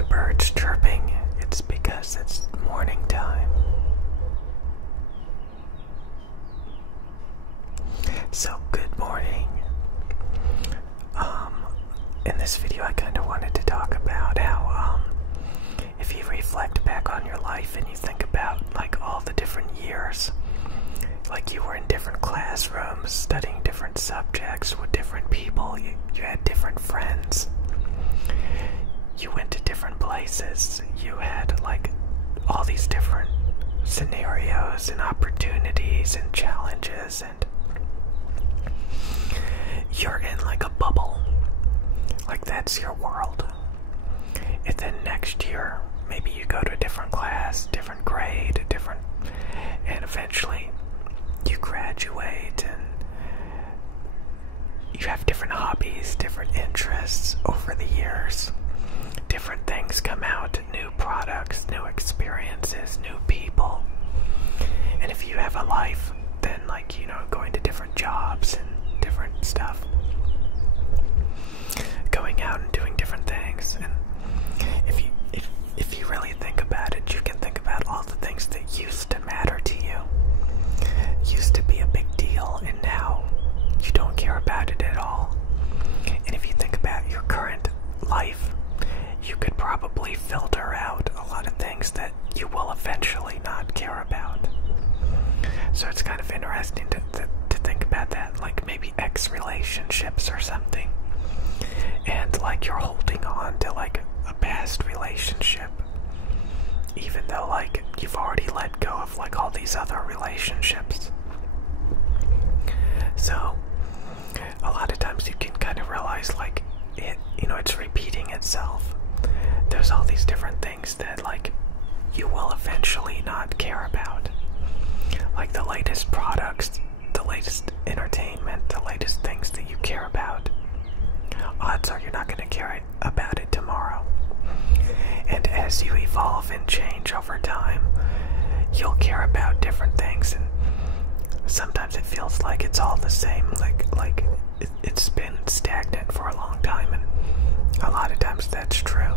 the birds chirping, it's because it's morning time. So good morning. In this video I kind of wanted to talk about how if you reflect back on your life and you think about like all the different years, like you were in different classrooms studying different subjects with different people, you had different friends, you went to different places, you had like all these different scenarios and opportunities and challenges, and you're in like a bubble. Like that's your world. And then next year, maybe you go to a different class, different grade, and eventually you graduate and you have different hobbies, different interests over the years. Different things come out, new products, new experiences, new people. And if you have a life, then like, going to different jobs and different stuff. Going out and doing different things. And if you really think about it, you can think about all the things that used to matter to you. Used to be a big deal, and now you don't care about it at all. And if you think about your current life, you could probably filter out a lot of things that you will eventually not care about. So it's kind of interesting to think about that, like maybe ex-relationships or something. And like you're holding on to like a past relationship, even though like you've already let go of like all these other relationships. So a lot of times you can kind of realize like it's repeating itself. There's all these different things that like you will eventually not care about. Like the latest products, the latest entertainment, the latest things that you care about. Odds are you're not going to care about it tomorrow. And as you evolve and change over time, you'll care about different things, and sometimes it feels like it's all the same, like it's been stagnant for a long time, and a lot of times that's true.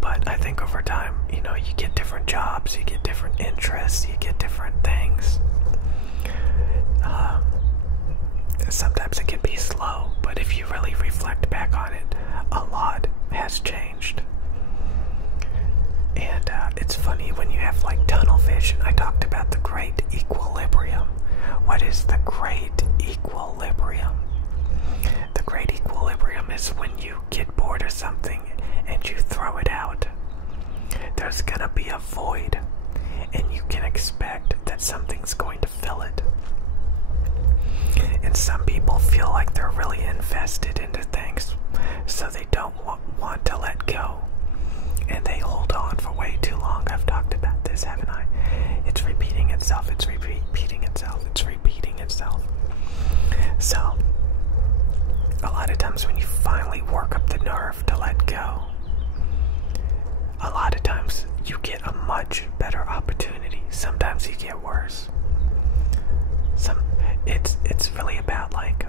But I think over time, you get different jobs, you get different interests, you get different things. Sometimes it can be slow, but if you really reflect back on it, a lot has changed. And it's funny when you have like tunnel vision. I talked about the great equilibrium. What is the great equilibrium? The great equilibrium is when you get bored of something and you throw it out. There's gonna be a void, and you can expect that something's going to fill it. And some people feel like they're really invested into things, so they don't want to let go. And they hold on for way too long. I've talked about this, haven't I? It's repeating itself, it's repeating itself, it's repeating itself. So, a lot of times when you finally work up the nerve to let go, a lot of times you get a much better opportunity. Sometimes you get worse. It's really about like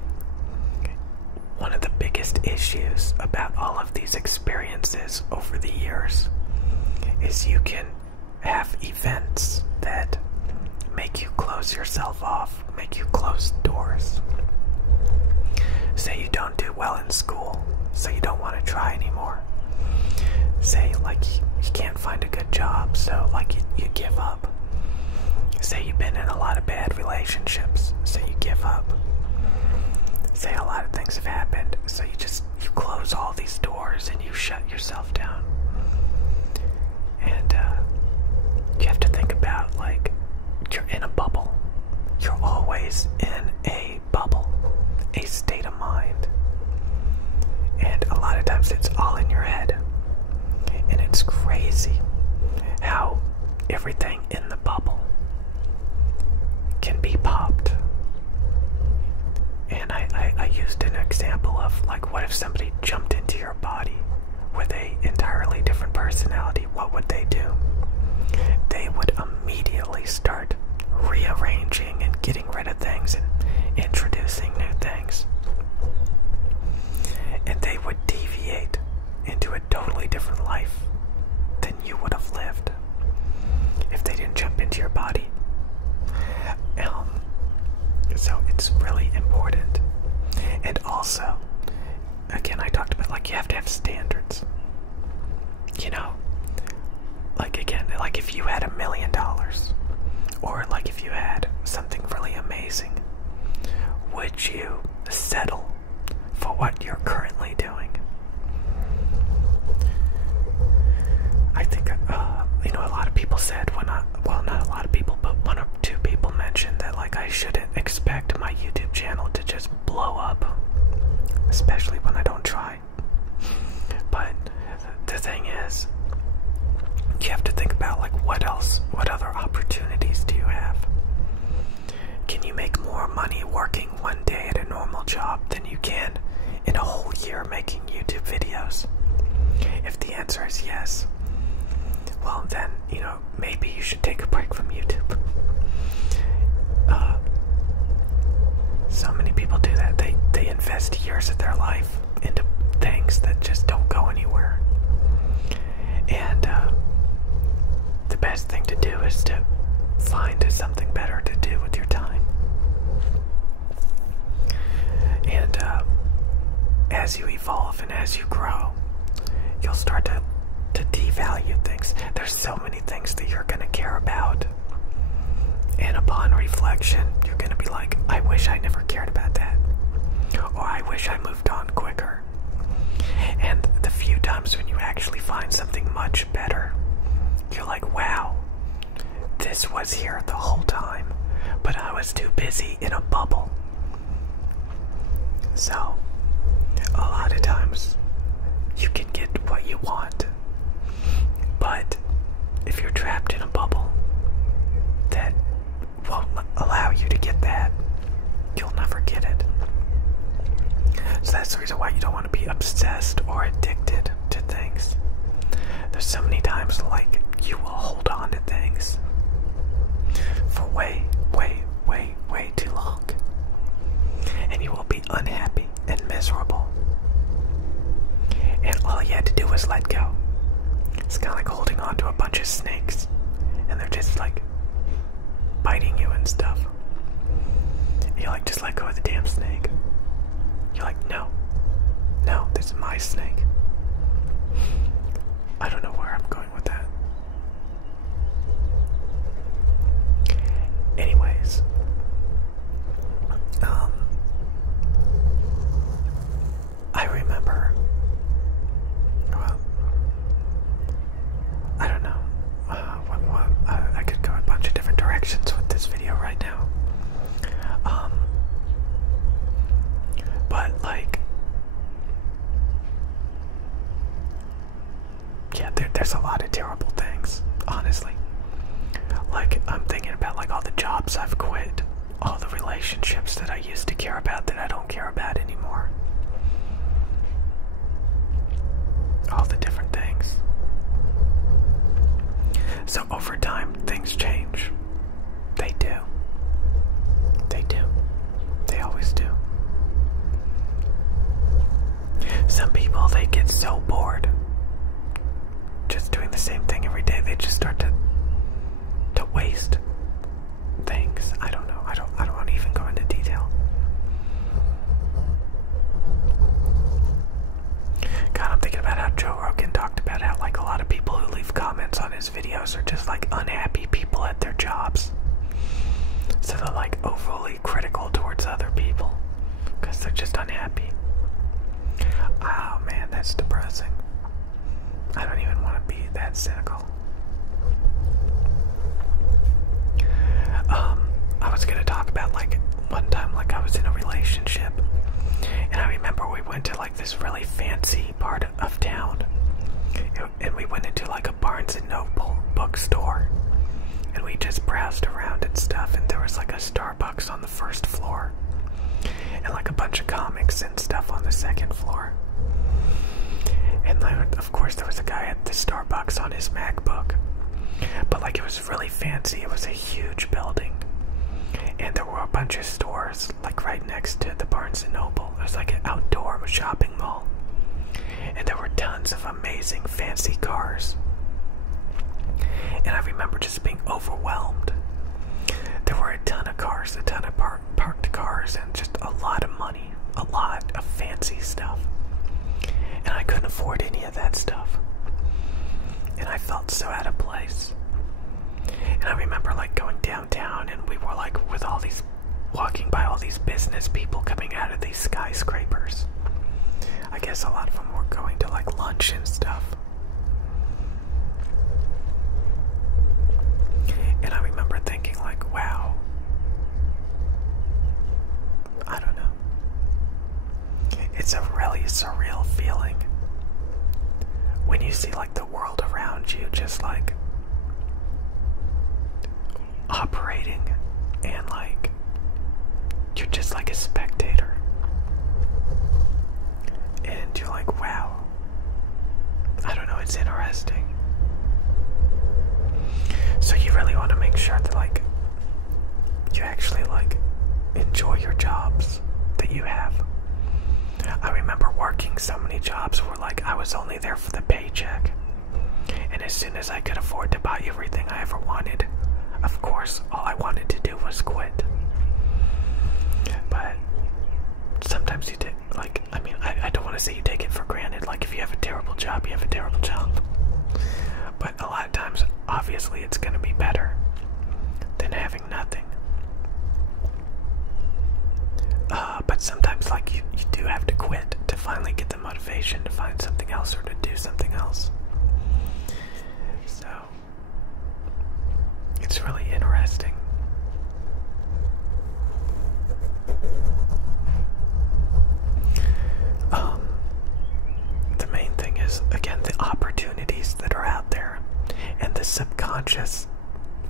one of the biggest issues about all of these experiences over the years is you can have events that make you close yourself off, make you close doors. Say you don't do well in school, so you don't want to try anymore. Say like you can't find a good job, so like you give up. Say you've been in a lot of bad relationships, so you give up. Say a lot of things have happened, so you close all these doors and you shut yourself down. And you have to think about like you're in a bubble. You're always in a bubble, a state of mind. And a lot of times it's all in your head. And it's crazy how everything in the bubble can be popped. And I used an example of like, what if somebody jumped into your body with a entirely different personality? What would they do? They would immediately start rearranging and getting rid of things and introducing new things. And they would deviate into a again, I talked about, like, you have to have standards. You know? Like, again, like if you had $1 million, or like if you had something really amazing, would you settle for what you're currently doing? I think, you know, a lot of people said well, not a lot of people, but one or two people mentioned that, like, I shouldn't expect my YouTube channel to just blow up, especially when I don't try. But the thing is, you have to think about, like, what other opportunities do you have? Can you make more money working one day at a normal job than you can in a whole year making YouTube videos? If the answer is yes, well then, you know, maybe you should take a break from YouTube. So many people do that. They invest years of their life into things that just don't go anywhere. And the best thing to do is to find something better to do with your time. And as you evolve and as you grow, you'll start to devalue things. There's so many things that you're going to care about. And upon reflection, you're going to be like, I wish I never cared about that. Or I wish I moved on quicker. And the few times when you actually find something much better, you're like, wow, this was here the whole time, but I was too busy in a bubble. So, a lot of times, you can get what you want, but if you're trapped in a bubble that won't allow you to get that, you'll never get it. So that's the reason why you don't want to be obsessed or addicted to things. There's so many times, like, you will hold on to things for way too long, and you will be unhappy and miserable, and all you had to do was let go. It's kind of like holding on to a bunch of snakes, and they're just like biting you and stuff. And you're like, just let go of the damn snake. You're like, no, this is my snake. I don't know where I'm going with that. Anyways, I remember, well, I don't know, I could go a bunch of different directions with this video right now. But, like, yeah, there's a lot of terrible things, honestly. Like, I'm thinking about, like, all the jobs I've quit, all the relationships that I used to care about that I don't care about anymore. All the different things. So over time, things change. They do. They do. They always do. Some people, they get so bored just doing the same thing every day, they just start to waste things. I don't know. I don't want to even go into detail. God, I'm thinking about how Joe Rogan talked about how, like, a lot of people who leave comments on his videos are just, like, unhappy people at their jobs. So they're, like, overly critical towards other people because they're just unhappy. Oh man, that's depressing. I don't even want to be that cynical. I was gonna talk about, like, one time, like, I was in a relationship, and I remember we went to, like, this really fancy part of town, and we went into, like, a Barnes and Noble bookstore, and we just browsed around and stuff, and there was, like, a Starbucks on the first floor, and, like, a bunch of comics and stuff on the second floor. And, like, of course, there was a guy at the Starbucks on his MacBook. But, like, it was really fancy. It was a huge building. And there were a bunch of stores, like, right next to the Barnes & Noble. It was like an outdoor shopping mall. And there were tons of amazing, fancy cars. And I remember just being overwhelmed. There were a ton of cars, a ton of parked cars, and just a lot of money. A lot of fancy stuff. because a lot of them were going to like lunch and stuff. And I remember thinking like, wow, I don't know. It's a really surreal feeling when you see like the world around you just like operating and like you're just like a spectator. And you're like, wow, I don't know, it's interesting. So you really want to make sure that like you actually like enjoy your jobs that you have. I remember working so many jobs where like I was only there for the paycheck, and as soon as I could afford to buy everything I ever wanted, of course all I wanted to do was quit. But sometimes you take, like, I mean, I don't want to say you take it for granted, like if you have a terrible job, you have a terrible job. But a lot of times, obviously, it's going to be better than having nothing. But sometimes, like, you do have to quit to finally get the motivation to find something else or to do something else. So, it's really interesting. The main thing is, again, the opportunities that are out there and the subconscious,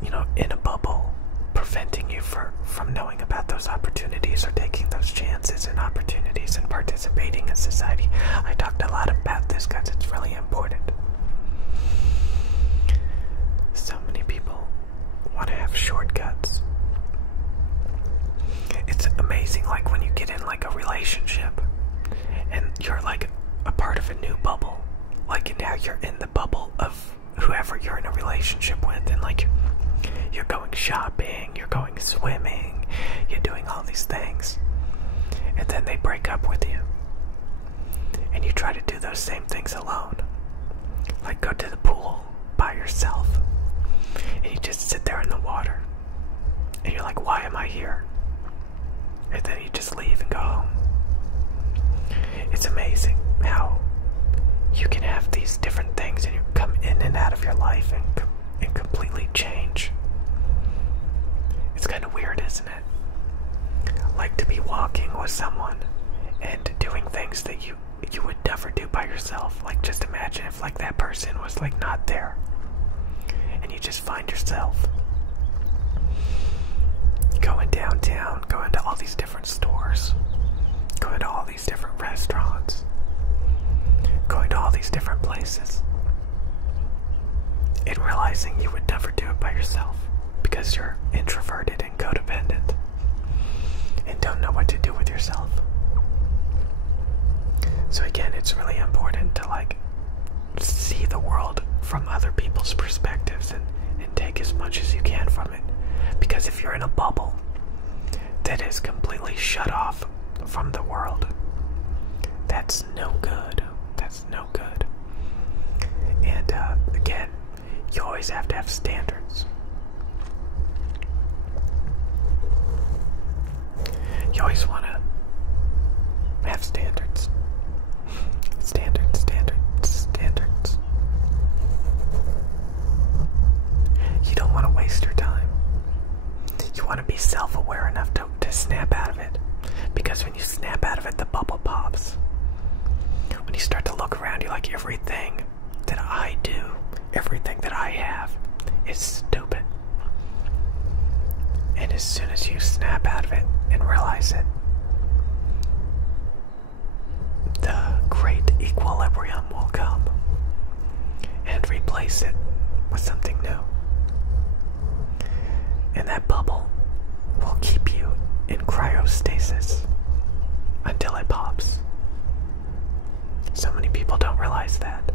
you know, in a bubble, preventing you from knowing about those opportunities or taking those chances and opportunities and participating in society. I talked a lot about this because it's really important. So many people want to have shortcuts. It's amazing, like when you get in like a relationship and you're like a part of a new bubble, like now you're in the bubble of whoever you're in a relationship with, and like you're going shopping, you're going swimming, you're doing all these things, and then they break up with you and you try to do those same things alone, like go to the pool by yourself and you just sit there in the water and you're like, why am I here? And then you just leave and go home. It's amazing how you can have these different things and you come in and out of your life and completely change. It's kind of weird, isn't it? Like to be walking with someone and doing things that you would never do by yourself. Like just imagine if like that person was like not there and you just find yourself going downtown, going to all these different stores, going to all these different restaurants, going to all these different places, and realizing you would never do it by yourself because you're introverted and codependent and don't know what to do with yourself. So again, it's really important to like see the world from other people's perspectives and take as much as you can from it. Because if you're in a bubble that is completely shut off from the world, that's no good. That's no good. And again, you always have to have standards. You always want to have standards. Standards, standards, standards. You don't want to waste your time. You want to be self-aware enough to snap out of it. Because when you snap out of it, the bubble pops. When you start to look around, you're like, everything that I do, everything that I have is stupid. And as soon as you snap out of it and realize it, the great equilibrium will come and replace it with something new. And that bubble will keep you in cryostasis until it pops. So many people don't realize that.